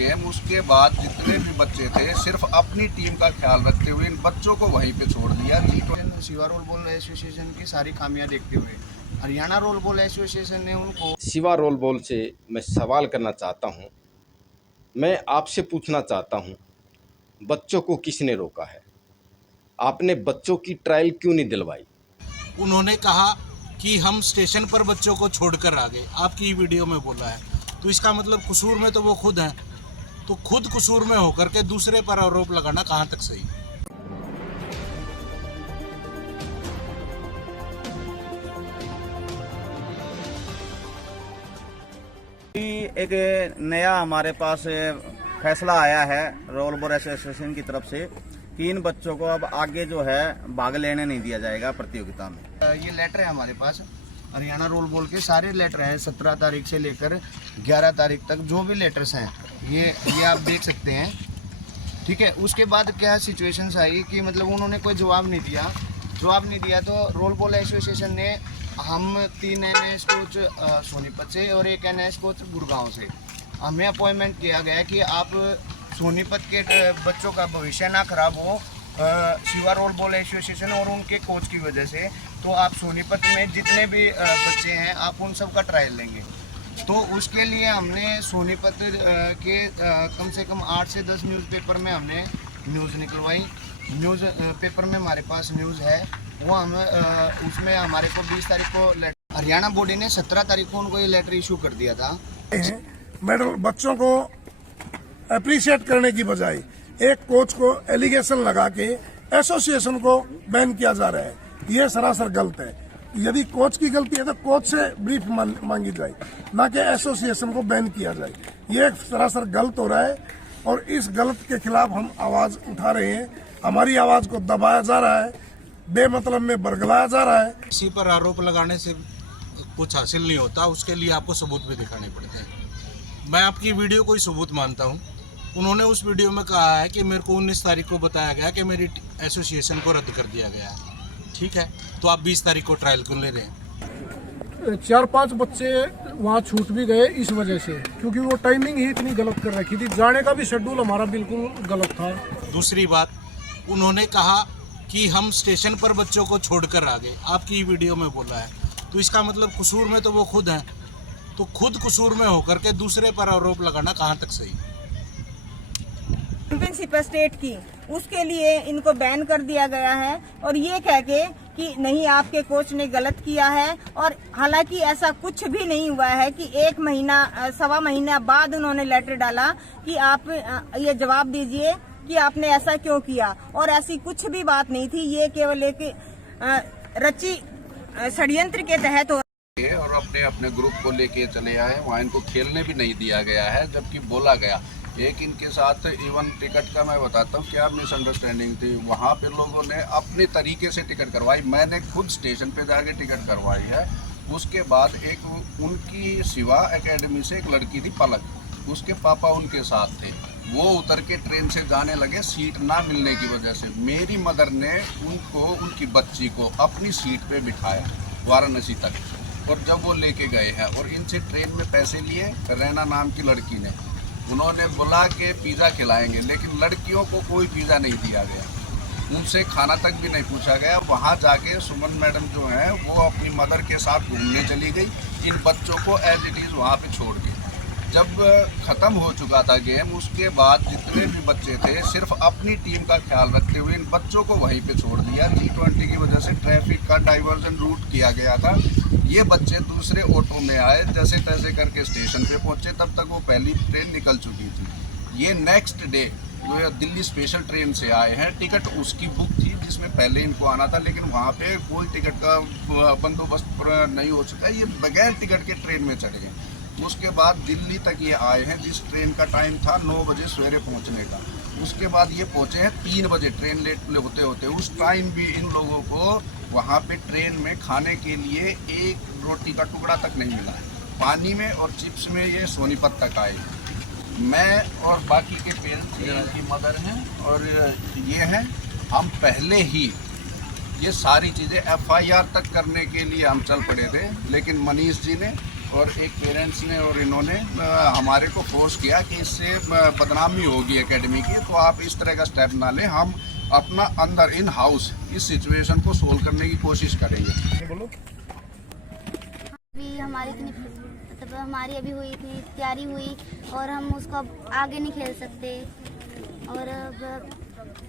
Game, उसके बाद जितने भी बच्चे थे सिर्फ अपनी टीम का ख्याल रखते हुए इन बच्चों को वहीं पे छोड़ दिया। शिवा रोल बॉल एसोसिएशन की सारी खामियां देखते हुए हरियाणा रोल बॉल एसोसिएशन ने उनको शिवा रोल बॉल से मैं सवाल करना चाहता हूं, मैं आपसे पूछना चाहता हूं, बच्चों को किसने रोका है? आपने बच्चों की ट्रायल क्यों नहीं दिलवाई? उन्होंने कहा कि हम स्टेशन पर बच्चों को छोड़कर आ गए, आपकी वीडियो में बोला है, तो इसका मतलब कसूर में तो वो खुद हैं, तो खुद कसूर में होकर के दूसरे पर आरोप लगाना कहाँ तक सही? एक नया हमारे पास फैसला आया है रोल बॉल एसोसिएशन की तरफ से कि इन बच्चों को अब आगे जो है भाग लेने नहीं दिया जाएगा प्रतियोगिता में। ये लेटर है हमारे पास, हरियाणा रोल बॉल के सारे लेटर हैं 17 तारीख से लेकर 11 तारीख तक जो भी लेटर्स हैं ये आप देख सकते हैं। ठीक है, उसके बाद क्या सिचुएशंस आई कि मतलब उन्होंने कोई जवाब नहीं दिया तो रोल बॉल एसोसिएशन ने हम 3 NS कोच सोनीपत से और 1 NS कोच गुड़गांव से हमें अपॉइंटमेंट किया गया कि आप सोनीपत के बच्चों का भविष्य ना खराब हो शिवा रोल बॉल एसोसिएशन और उनके कोच की वजह से, तो आप सोनीपत में जितने भी बच्चे हैं आप उन सब का ट्रायल लेंगे। तो उसके लिए हमने सोनीपत के कम से कम 8 से 10 न्यूज़पेपर में हमने न्यूज़ निकलवाई। न्यूज़ पेपर में हमारे पास न्यूज़ है, वो हम उसमें हमारे को 20 तारीख को हरियाणा बॉडी ने 17 तारीख को उनको ये लेटर इशू कर दिया था। मेडल बच्चों को अप्रिशिएट करने की बजाय एक कोच को एलिगेशन लगा के एसोसिएशन को बैन किया जा रहा है, ये सरासर गलत है। यदि कोच की गलती है तो कोच से ब्रीफ मांगी जाए, ना कि एसोसिएशन को बैन किया जाए। ये सरासर गलत हो रहा है और इस गलत के खिलाफ हम आवाज उठा रहे हैं। हमारी आवाज को दबाया जा रहा है, बेमतलब में बरगलाया जा रहा है। किसी पर आरोप लगाने से कुछ हासिल नहीं होता, उसके लिए आपको सबूत भी दिखाने पड़ते हैं। मैं आपकी वीडियो को ही सबूत मानता हूँ। उन्होंने उस वीडियो में कहा है कि मेरे को 19 तारीख को बताया गया कि मेरी एसोसिएशन को रद्द कर दिया गया है। ठीक है, तो आप 20 तारीख को ट्रायल क्यों ले रहे हैं? 4-5 बच्चे वहाँ छूट भी गए इस वजह से, क्योंकि वो टाइमिंग ही इतनी गलत कर रखी थी। जाने का भी शेड्यूल हमारा बिल्कुल गलत था। दूसरी बात, उन्होंने कहा कि हम स्टेशन पर बच्चों को छोड़कर आ गए, आपकी वीडियो में बोला है, तो इसका मतलब कसूर में तो वो खुद हैं, तो खुद कसूर में होकर के दूसरे पर आरोप लगाना कहाँ तक सही? चैंपियनशिप स्टेट की उसके लिए इनको बैन कर दिया गया है और ये कह के कि नहीं आपके कोच ने गलत किया है। और हालांकि ऐसा कुछ भी नहीं हुआ है कि 1 महीना बाद उन्होंने लेटर डाला कि आप ये जवाब दीजिए कि आपने ऐसा क्यों किया, और ऐसी कुछ भी बात नहीं थी। ये केवल एक रची षड्यंत्र के तहत और अपने अपने ग्रुप को लेके चले आए, वहाँ इनको खेलने भी नहीं दिया गया है, जबकि बोला गया। एक इनके साथ इवन टिकट का मैं बताता हूँ क्या मिसअंडरस्टैंडिंग थी। वहाँ पे लोगों ने अपने तरीके से टिकट करवाई, मैंने खुद स्टेशन पे जाके टिकट करवाई है। उसके बाद एक उनकी शिवा एकेडमी से एक लड़की थी पलक, उसके पापा उनके साथ थे, वो उतर के ट्रेन से जाने लगे सीट ना मिलने की वजह से। मेरी मदर ने उनको, उनकी बच्ची को अपनी सीट पे बिठाया वाराणसी तक, और जब वो लेके गए हैं और इनसे ट्रेन में पैसे लिए, रैना नाम की लड़की ने, उन्होंने बुला के पिज़्ज़ा खिलाएंगे, लेकिन लड़कियों को कोई पिज़्ज़ा नहीं दिया गया, उनसे खाना तक भी नहीं पूछा गया। वहाँ जाके सुमन मैडम जो हैं वो अपनी मदर के साथ घूमने चली गई, इन बच्चों को एज इट इज़ वहाँ पे छोड़ के। जब ख़त्म हो चुका था गेम, उसके बाद जितने भी बच्चे थे सिर्फ अपनी टीम का ख्याल रखते हुए इन बच्चों को वहीं पे छोड़ दिया। G20 की वजह से ट्रैफिक का डाइवर्जन रूट किया गया था। ये बच्चे दूसरे ऑटो में आए, जैसे तैसे करके स्टेशन पे पहुंचे, तब तक वो पहली ट्रेन निकल चुकी थी। ये नेक्स्ट डे जो दिल्ली स्पेशल ट्रेन से आए हैं, टिकट उसकी बुक थी जिसमें पहले इनको आना था, लेकिन वहाँ पे कोई टिकट का बंदोबस्त नहीं हो सका, ये बगैर टिकट के ट्रेन में चढ़े गए। उसके बाद दिल्ली तक ये आए हैं, जिस ट्रेन का टाइम था 9 बजे सवेरे पहुंचने का। उसके बाद ये पहुंचे हैं 3 बजे, ट्रेन लेट होते होते। उस टाइम भी इन लोगों को वहाँ पे ट्रेन में खाने के लिए एक रोटी का टुकड़ा तक नहीं मिला है। पानी में और चिप्स में ये सोनीपत तक आए। मैं और बाकी के पेरेंट्स की मदर हैं और ये हैं, हम पहले ही ये सारी चीज़ें FIR तक करने के लिए हम चल पड़े थे, लेकिन मनीष जी ने और एक पेरेंट्स ने और इन्होंने हमारे को फोर्स किया कि इससे बदनामी होगी एकेडमी की, तो आप इस तरह का स्टेप ना लें, हम अपना अंदर इन हाउस इस सिचुएशन को सोल्व करने की कोशिश करेंगे। बोलो। अभी हमारी इतनी मतलब हमारी अभी हुई इतनी तैयारी हुई और हम उसको अब आगे नहीं खेल सकते, और अब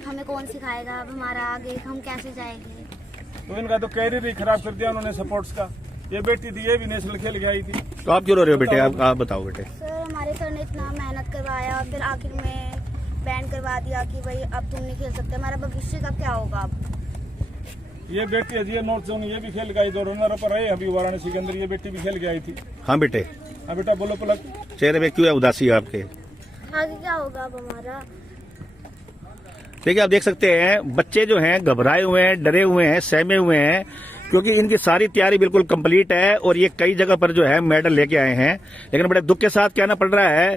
हमें कौन सिखाएगा अब हमारा आगे, हम कैसे जाएंगे। तो इनका तो कैरियर ही खराब कर दिया उन्होंने स्पोर्ट्स का। ये बेटी थी, ये भी नेशनल खेल के आई थी। तो आप क्यों रो रहे हो बेटे? आप बताओ बेटे। सर हमारे सर ने इतना मेहनत करवाया, फिर आखिर में बैन करवा दिया कि भाई अब तुम नहीं खेल सकते, हमारा भविष्य का क्या होगा अब। ये बेटी है जी नॉर्थ जोन, ये भी खेल के आई, जो रनर अप रहे अभी वाराणसी के अंदर, ये बेटी भी खेल के आई थी। हाँ बेटे। हाँ बेटा बोलो पलक। चेहरे पे क्यों है उदासी आपके? आगे क्या होगा अब हमारा। देखिए आप देख सकते हैं बच्चे जो हैं घबराए हुए हैं, डरे हुए हैं, सहमे हुए हैं, क्योंकि इनकी सारी तैयारी बिल्कुल कंप्लीट है और ये कई जगह पर जो है मेडल लेके आए हैं। लेकिन बड़े दुख के साथ कहना पड़ रहा है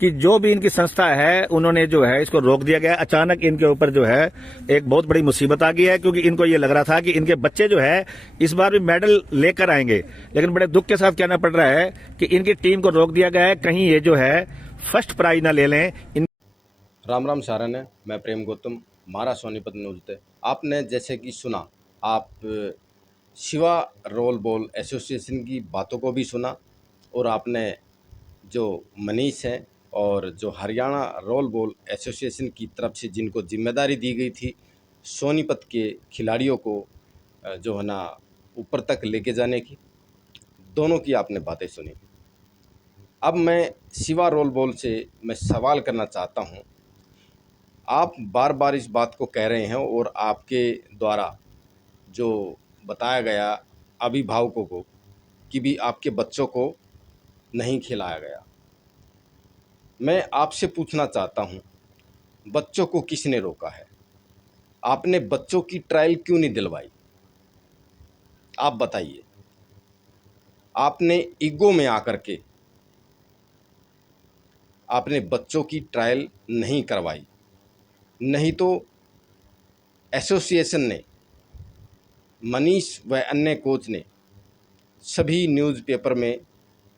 कि जो भी इनकी संस्था है उन्होंने जो है इसको रोक दिया गया। अचानक इनके ऊपर जो है एक बहुत बड़ी मुसीबत आ गई है, क्योंकि इनको ये लग रहा था कि इनके बच्चे जो है इस बार भी मेडल लेकर आएंगे। लेकिन बड़े दुख के साथ कहना पड़ रहा है कि इनकी टीम को रोक दिया गया है, कहीं ये जो है फर्स्ट प्राइज ना ले लें। राम राम सारन है, मैं प्रेम गौतम, मारा सोनीपत न्यूज़ थे। आपने जैसे कि सुना, आप शिवा रोल बॉल एसोसिएशन की बातों को भी सुना, और आपने जो मनीष हैं और जो हरियाणा रोल बॉल एसोसिएशन की तरफ से जिनको जिम्मेदारी दी गई थी सोनीपत के खिलाड़ियों को जो है ना ऊपर तक लेके जाने की, दोनों की आपने बातें सुनी। अब मैं शिवा रोल बॉल से मैं सवाल करना चाहता हूं। आप बार बार इस बात को कह रहे हैं और आपके द्वारा जो बताया गया अभिभावकों को कि भी आपके बच्चों को नहीं खिलाया गया। मैं आपसे पूछना चाहता हूं, बच्चों को किसने रोका है? आपने बच्चों की ट्रायल क्यों नहीं दिलवाई? आप बताइए। आपने ईगो में आकर के आपने बच्चों की ट्रायल नहीं करवाई, नहीं तो एसोसिएशन ने, मनीष व अन्य कोच ने सभी न्यूज़पेपर में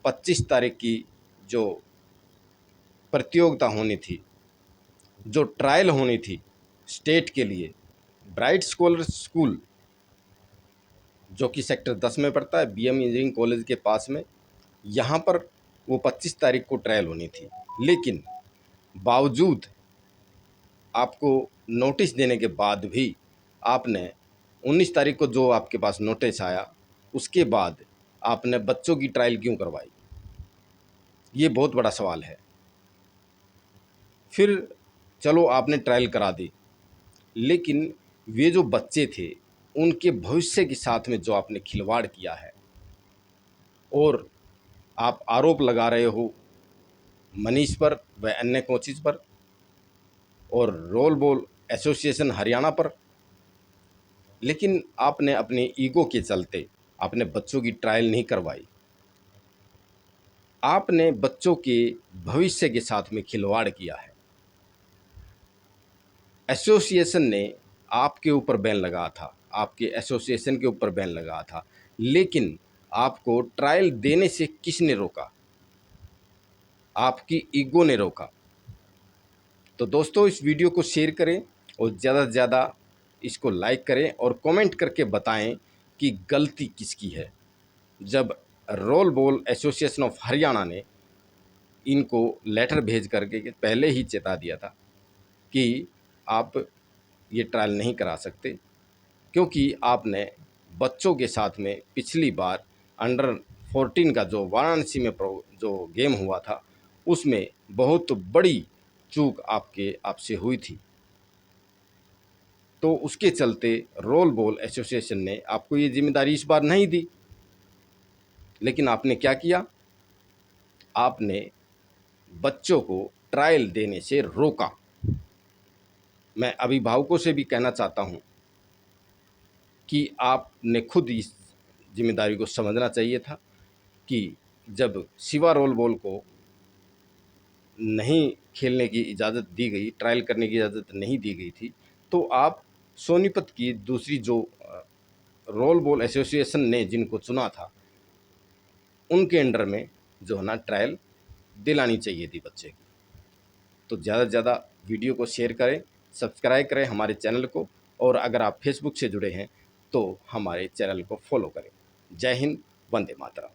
25 तारीख की जो प्रतियोगिता होनी थी, जो ट्रायल होनी थी स्टेट के लिए, ब्राइट स्कॉलर स्कूल जो कि सेक्टर 10 में पड़ता है, बीएम इंजीनियरिंग कॉलेज के पास में, यहाँ पर वो 25 तारीख को ट्रायल होनी थी। लेकिन बावजूद आपको नोटिस देने के बाद भी आपने 19 तारीख को जो आपके पास नोटिस आया, उसके बाद आपने बच्चों की ट्रायल क्यों करवाई? ये बहुत बड़ा सवाल है। फिर चलो आपने ट्रायल करा दी, लेकिन वे जो बच्चे थे उनके भविष्य के साथ में जो आपने खिलवाड़ किया है, और आप आरोप लगा रहे हो मनीष पर व अन्य कोचेज पर और रोल बॉल एसोसिएशन हरियाणा पर, लेकिन आपने अपने ईगो के चलते आपने बच्चों की ट्रायल नहीं करवाई। आपने बच्चों के भविष्य के साथ में खिलवाड़ किया है। एसोसिएशन ने आपके ऊपर बैन लगा था, आपके एसोसिएशन के ऊपर बैन लगा था, लेकिन आपको ट्रायल देने से किसने रोका? आपकी ईगो ने रोका। तो दोस्तों इस वीडियो को शेयर करें और ज़्यादा से ज़्यादा इसको लाइक करें और कमेंट करके बताएं कि गलती किसकी है। जब role ball association of Haryana ने इनको लेटर भेज करके पहले ही चेता दिया था कि आप ये ट्रायल नहीं करा सकते, क्योंकि आपने बच्चों के साथ में पिछली बार अंडर 14 का जो वाराणसी में जो गेम हुआ था उसमें बहुत बड़ी चूक आपसे हुई थी। तो उसके चलते रोल बॉल एसोसिएशन ने आपको ये जिम्मेदारी इस बार नहीं दी। लेकिन आपने क्या किया? आपने बच्चों को ट्रायल देने से रोका। मैं अभिभावकों से भी कहना चाहता हूं कि आपने खुद इस जिम्मेदारी को समझना चाहिए था कि जब शिवा रोल बॉल को नहीं खेलने की इजाज़त दी गई, ट्रायल करने की इजाज़त नहीं दी गई थी, तो आप सोनीपत की दूसरी जो रोल बॉल एसोसिएशन ने जिनको चुना था उनके अंडर में जो है ना ट्रायल दिलानी चाहिए थी बच्चे की। तो ज़्यादा से ज़्यादा वीडियो को शेयर करें, सब्सक्राइब करें हमारे चैनल को, और अगर आप फेसबुक से जुड़े हैं तो हमारे चैनल को फॉलो करें। जय हिंद, वंदे मातरम।